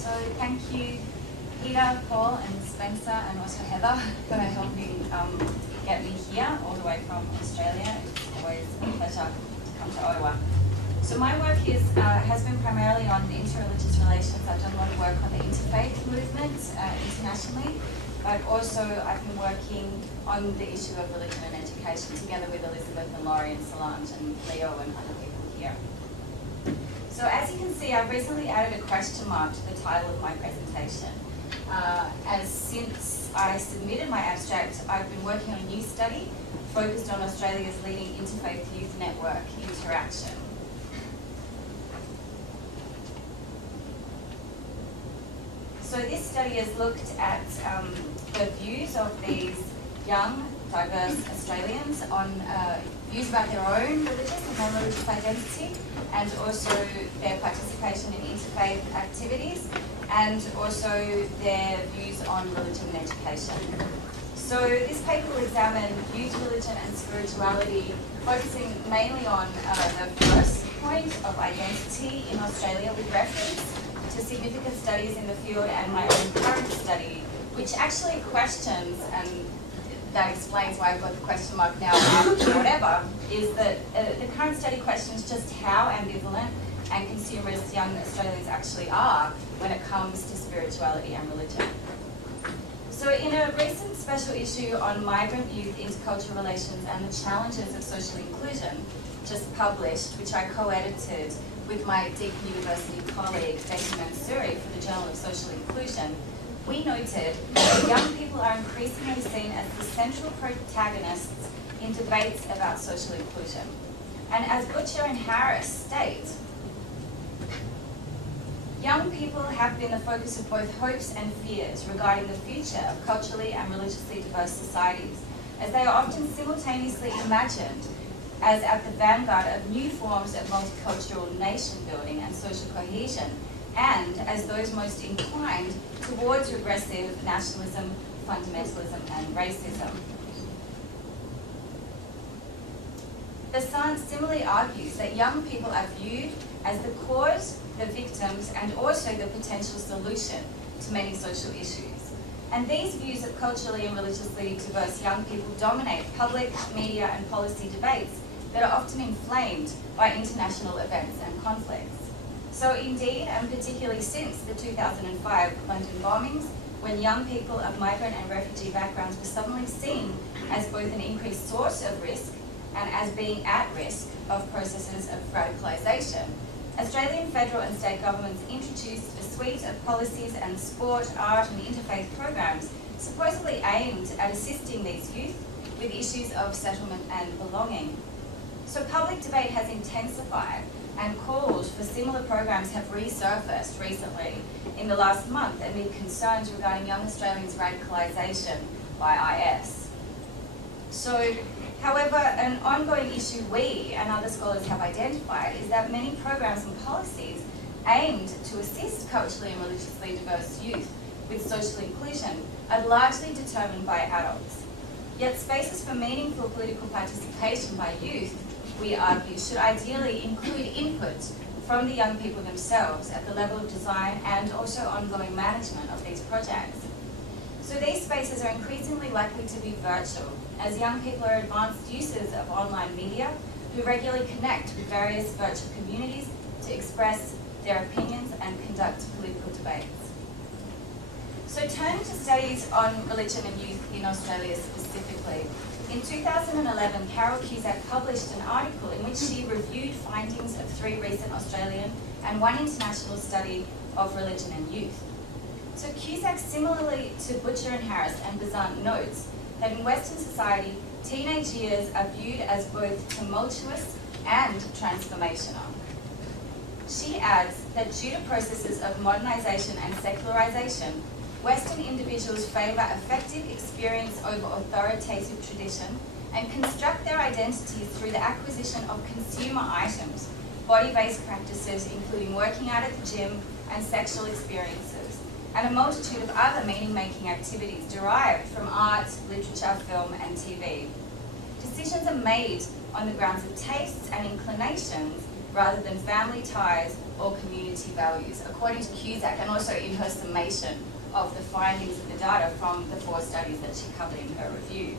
So thank you, Peter, Paul, and Spencer, and also Heather for helping get me here all the way from Australia. It's always a pleasure to come to Ottawa. So my work has been primarily on interreligious relations. I've done a lot of work on the interfaith movement internationally, but also I've been working on the issue of religion and education together with Elizabeth and Laurie and Solange and Leo and other people here. So as you can see, I've recently added a question mark to the title of my presentation. As since I submitted my abstract, I've been working on a new study focused on Australia's leading interfaith youth network, Interaction. So this study has looked at the views of these young, diverse Australians on views about their own religious and non-religious identity, and also their participation in interfaith activities, and also their views on religion and education. So this paper will examine youth religion and spirituality, focusing mainly on the first point of identity in Australia with reference to significant studies in the field and my own current study, which actually questions, and that explains why I've got the question mark now after whatever, is that the current study questions just how ambivalent and consumerist young Australians actually are when it comes to spirituality and religion. So in a recent special issue on migrant youth intercultural relations and the challenges of social inclusion, just published, which I co-edited with my Deakin University colleague, Becky Mansouri, for the Journal of Social Inclusion, we noted that young people are increasingly seen as the central protagonists in debates about social inclusion. And as Butcher and Harris state, young people have been the focus of both hopes and fears regarding the future of culturally and religiously diverse societies, as they are often simultaneously imagined as at the vanguard of new forms of multicultural nation building and social cohesion, and as those most inclined towards regressive nationalism, fundamentalism, and racism. The science similarly argues that young people are viewed as the cause, the victims, and also the potential solution to many social issues. And these views of culturally and religiously diverse young people dominate public, media, and policy debates that are often inflamed by international events and conflicts. So indeed, and particularly since the 2005 London bombings, when young people of migrant and refugee backgrounds were suddenly seen as both an increased source of risk and as being at risk of processes of radicalisation, Australian federal and state governments introduced a suite of policies and sport, art and interfaith programs supposedly aimed at assisting these youth with issues of settlement and belonging. So public debate has intensified, and calls for similar programs have resurfaced recently in the last month amid concerns regarding young Australians' radicalisation by IS. So, however, an ongoing issue we and other scholars have identified is that many programs and policies aimed to assist culturally and religiously diverse youth with social inclusion are largely determined by adults. Yet spaces for meaningful political participation by youth, we argue, should ideally include input from the young people themselves at the level of design and also ongoing management of these projects. So these spaces are increasingly likely to be virtual, as young people are advanced users of online media who regularly connect with various virtual communities to express their opinions and conduct political debates. So turning to studies on religion and youth in Australia specifically, in 2011, Carol Cusack published an article in which she reviewed findings of 3 recent Australian and 1 international study of religion and youth. So Cusack, similarly to Butcher and Harris and Bazant, notes that in Western society, teenage years are viewed as both tumultuous and transformational. She adds that due to processes of modernisation and secularisation, Western individuals favour effective experience over authoritative tradition and construct their identities through the acquisition of consumer items, body-based practices including working out at the gym and sexual experiences, and a multitude of other meaning-making activities derived from art, literature, film and TV. Decisions are made on the grounds of tastes and inclinations rather than family ties or community values, according to Cusack, and also in her summation of the findings of the data from the 4 studies that she covered in her review.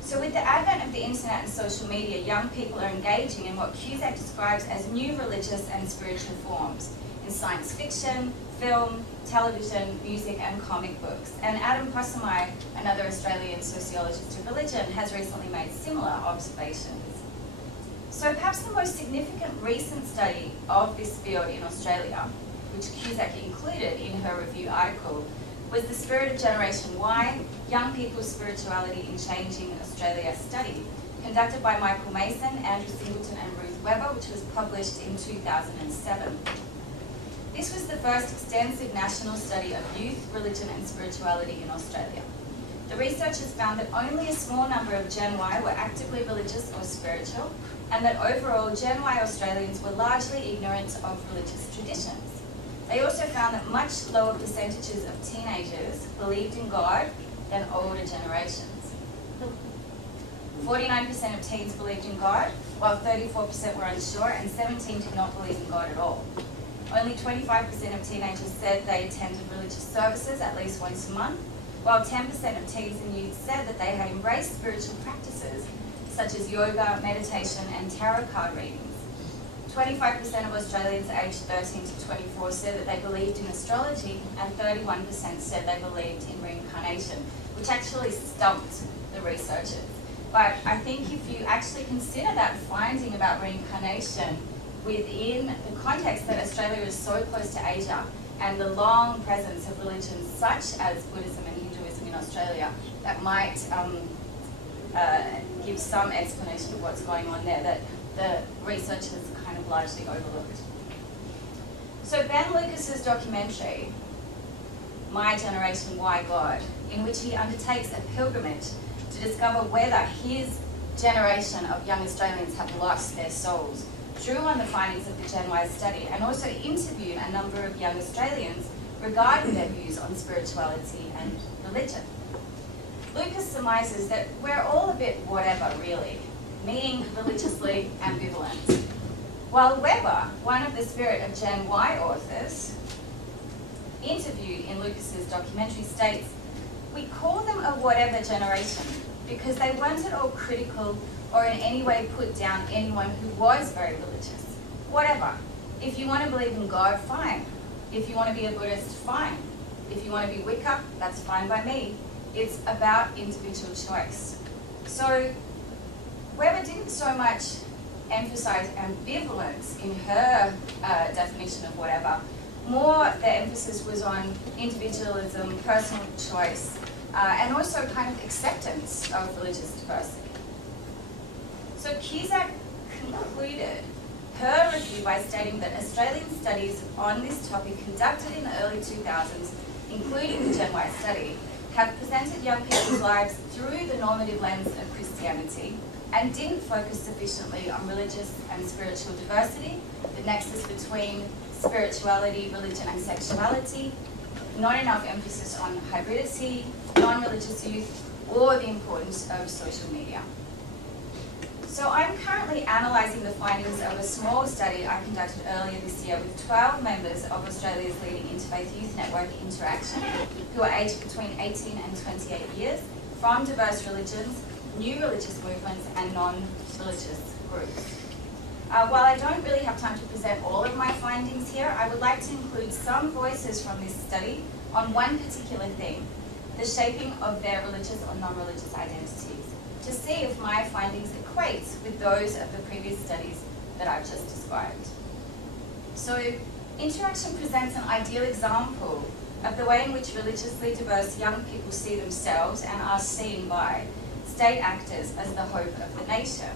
So with the advent of the internet and social media, young people are engaging in what Cusack describes as new religious and spiritual forms in science fiction, film, television, music and comic books. And Adam Possamai, another Australian sociologist of religion, has recently made similar observations. So perhaps the most significant recent study of this field in Australia, which Cusack included in her review article, was the Spirit of Generation Y, Young People's Spirituality in Changing Australia study, conducted by Michael Mason, Andrew Singleton and Ruth Weber, which was published in 2007. This was the first extensive national study of youth, religion and spirituality in Australia. The researchers found that only a small number of Gen Y were actively religious or spiritual, and that overall Gen Y Australians were largely ignorant of religious traditions. They also found that much lower percentages of teenagers believed in God than older generations. 49% of teens believed in God, while 34% were unsure, and 17% did not believe in God at all. Only 25% of teenagers said they attended religious services at least once a month, while 10% of teens and youth said that they had embraced spiritual practices such as yoga, meditation, and tarot card readings. 25% of Australians aged 13 to 24 said that they believed in astrology, and 31% said they believed in reincarnation, which actually stumped the researchers. But I think if you actually consider that finding about reincarnation within the context that Australia is so close to Asia and the long presence of religions such as Buddhism and Hinduism in Australia, that might give some explanation of what's going on there that the researchers kind of largely overlooked. So Ben Lucas's documentary, My Generation Y God, in which he undertakes a pilgrimage to discover whether his generation of young Australians have lost their souls, drew on the findings of the Gen Y study and also interviewed a number of young Australians regarding their views on spirituality and religion. Lucas surmises that we're all a bit whatever, really, meaning religiously ambivalent. While Weber, one of the Spirit of Gen Y authors, interviewed in Lucas's documentary, states, "We call them a whatever generation because they weren't at all critical or in any way put down anyone who was very religious. Whatever. If you want to believe in God, fine. If you want to be a Buddhist, fine. If you want to be Wicca, that's fine by me. It's about individual choice." So Weber didn't so much emphasize ambivalence in her definition of whatever. More the emphasis was on individualism, personal choice, and also kind of acceptance of religious diversity. So Cusack concluded her review by stating that Australian studies on this topic conducted in the early 2000s, including the Gen Y study, have presented young people's lives through the normative lens of Christianity and didn't focus sufficiently on religious and spiritual diversity, the nexus between spirituality, religion and sexuality, not enough emphasis on hybridity, non-religious youth, or the importance of social media. So I'm currently analysing the findings of a small study I conducted earlier this year with 12 members of Australia's leading interfaith youth network, Interaction, who are aged between 18 and 28 years, from diverse religions, new religious movements and non-religious groups. While I don't really have time to present all of my findings here, I would like to include some voices from this study on one particular theme, the shaping of their religious or non-religious identities, to see if my findings equate with those of the previous studies that I've just described. So, Interaction presents an ideal example of the way in which religiously diverse young people see themselves and are seen by state actors as the hope of the nation,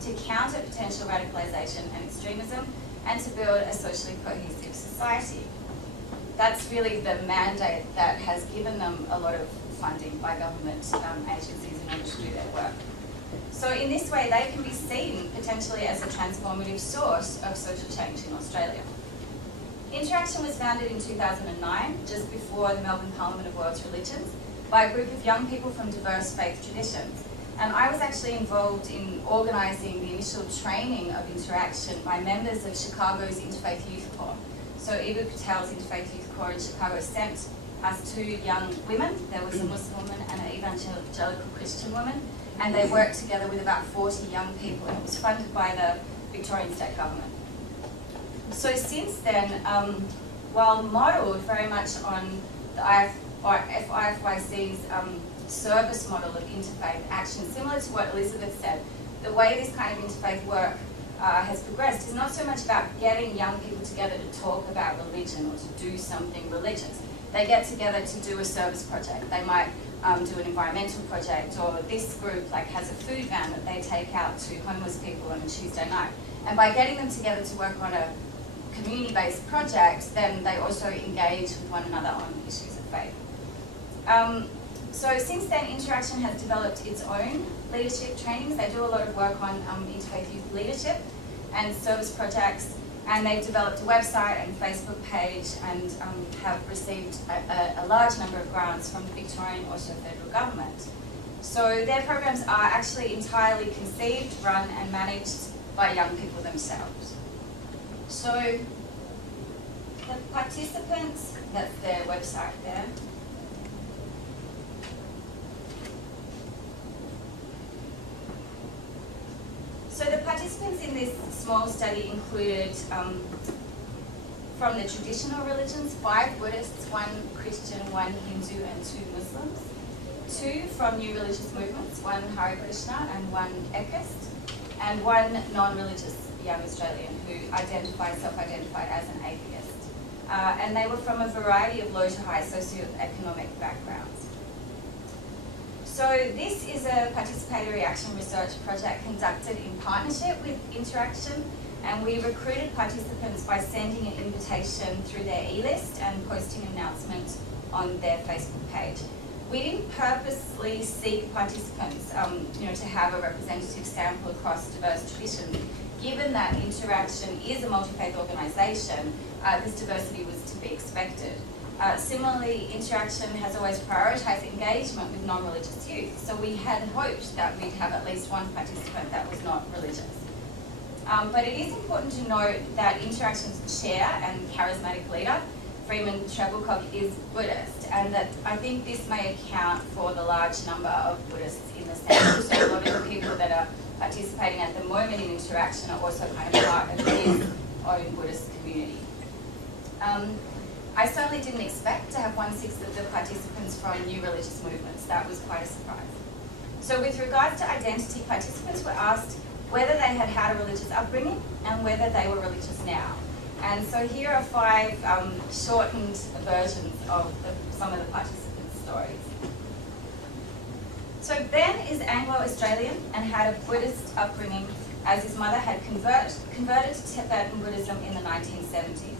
to counter potential radicalisation and extremism, and to build a socially cohesive society. That's really the mandate that has given them a lot of funding by government agencies in order to do their work. So in this way, they can be seen potentially as a transformative source of social change in Australia. Interaction was founded in 2009, just before the Melbourne Parliament of World's Religions, by a group of young people from diverse faith traditions. And I was actually involved in organising the initial training of interaction by members of Chicago's Interfaith Youth Corps. So Ibu Patel's Interfaith Youth Corps in Chicago sent us 2 young women. There was a Muslim woman and an evangelical Christian woman, and they worked together with about 40 young people, and it was funded by the Victorian state government. So since then, while modelled very much on the FIFYC's service model of interfaith action, similar to what Elizabeth said, the way this kind of interfaith work has progressed is not so much about getting young people together to talk about religion or to do something religious. They get together to do a service project. They might do an environmental project, or this group has a food van that they take out to homeless people on a Tuesday night. And by getting them together to work on a community-based project, then they also engage with one another on issues of faith. So since then, Interaction has developed its own leadership trainings. They do a lot of work on interfaith youth leadership and service projects, and they've developed a website and Facebook page, and have received a large number of grants from the Victorian, also federal government. So their programs are actually entirely conceived, run and managed by young people themselves. So the participants, that's their website there. So the participants in this small study included, from the traditional religions, 5 Buddhists, 1 Christian, 1 Hindu and 2 Muslims, 2 from new religious movements, 1 Hare Krishna and 1 Ekist, and 1 non-religious young Australian who self-identified as an atheist. And they were from a variety of low to high socioeconomic backgrounds. So this is a participatory action research project conducted in partnership with Interaction, and we recruited participants by sending an invitation through their e-list and posting an announcement on their Facebook page. We didn't purposely seek participants to have a representative sample across diverse traditions. Given that Interaction is a multi-faith organisation, this diversity was to be expected. Similarly, Interaction has always prioritised engagement with non-religious youth, so we had hoped that we'd have at least 1 participant that was not religious. But it is important to note that Interaction's chair and charismatic leader, Freeman Treblecock, is Buddhist, and that I think this may account for the large number of Buddhists in the centre. So a lot of the people that are participating at the moment in Interaction are also kind of part of his own Buddhist community. I certainly didn't expect to have 1/6 of the participants from new religious movements. That was quite a surprise. So with regards to identity, participants were asked whether they had had a religious upbringing and whether they were religious now. And so here are 5 shortened versions of some of the participants' stories. So Ben is Anglo-Australian and had a Buddhist upbringing, as his mother had converted to Tibetan Buddhism in the 1970s.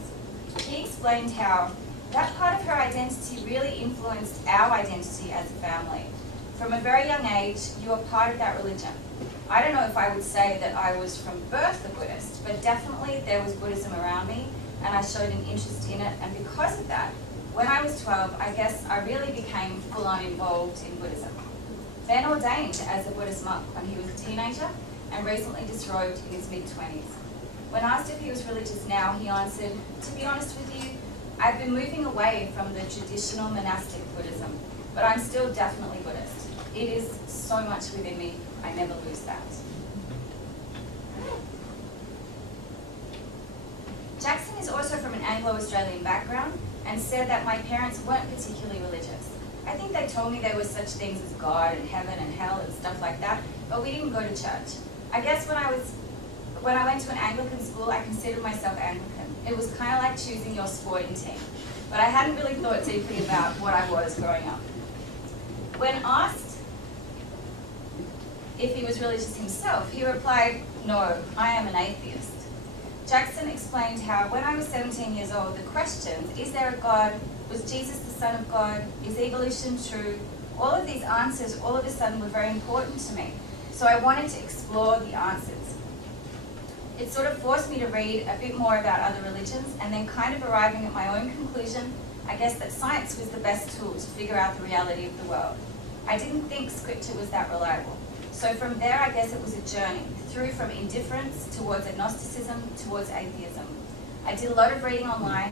He explained how that part of her identity really influenced our identity as a family. From a very young age, you are part of that religion. I don't know if I would say that I was from birth a Buddhist, but definitely there was Buddhism around me, and I showed an interest in it, and because of that, when I was 12, I guess I really became full-on involved in Buddhism. Ben ordained as a Buddhist monk when he was a teenager, and recently disrobed in his mid-20s. When asked if he was religious now, he answered, "To be honest with you, I've been moving away from the traditional monastic Buddhism, but I'm still definitely Buddhist. It is so much within me, I never lose that." Jackson is also from an Anglo-Australian background and said that my parents weren't particularly religious. I think they told me there were such things as God and heaven and hell and stuff like that, but we didn't go to church. I guess when I went to an Anglican school, I considered myself Anglican. It was kind of like choosing your sporting team, but I hadn't really thought deeply about what I was growing up. When asked if he was religious himself, he replied, "No, I am an atheist." Jackson explained how when I was 17 years old, the questions, is there a God? Was Jesus the Son of God? Is evolution true? All of these answers all of a sudden were very important to me. So I wanted to explore the answers. It sort of forced me to read a bit more about other religions, and then kind of arriving at my own conclusion, I guess that science was the best tool to figure out the reality of the world. I didn't think scripture was that reliable. So from there, I guess it was a journey through from indifference towards agnosticism towards atheism. I did a lot of reading online.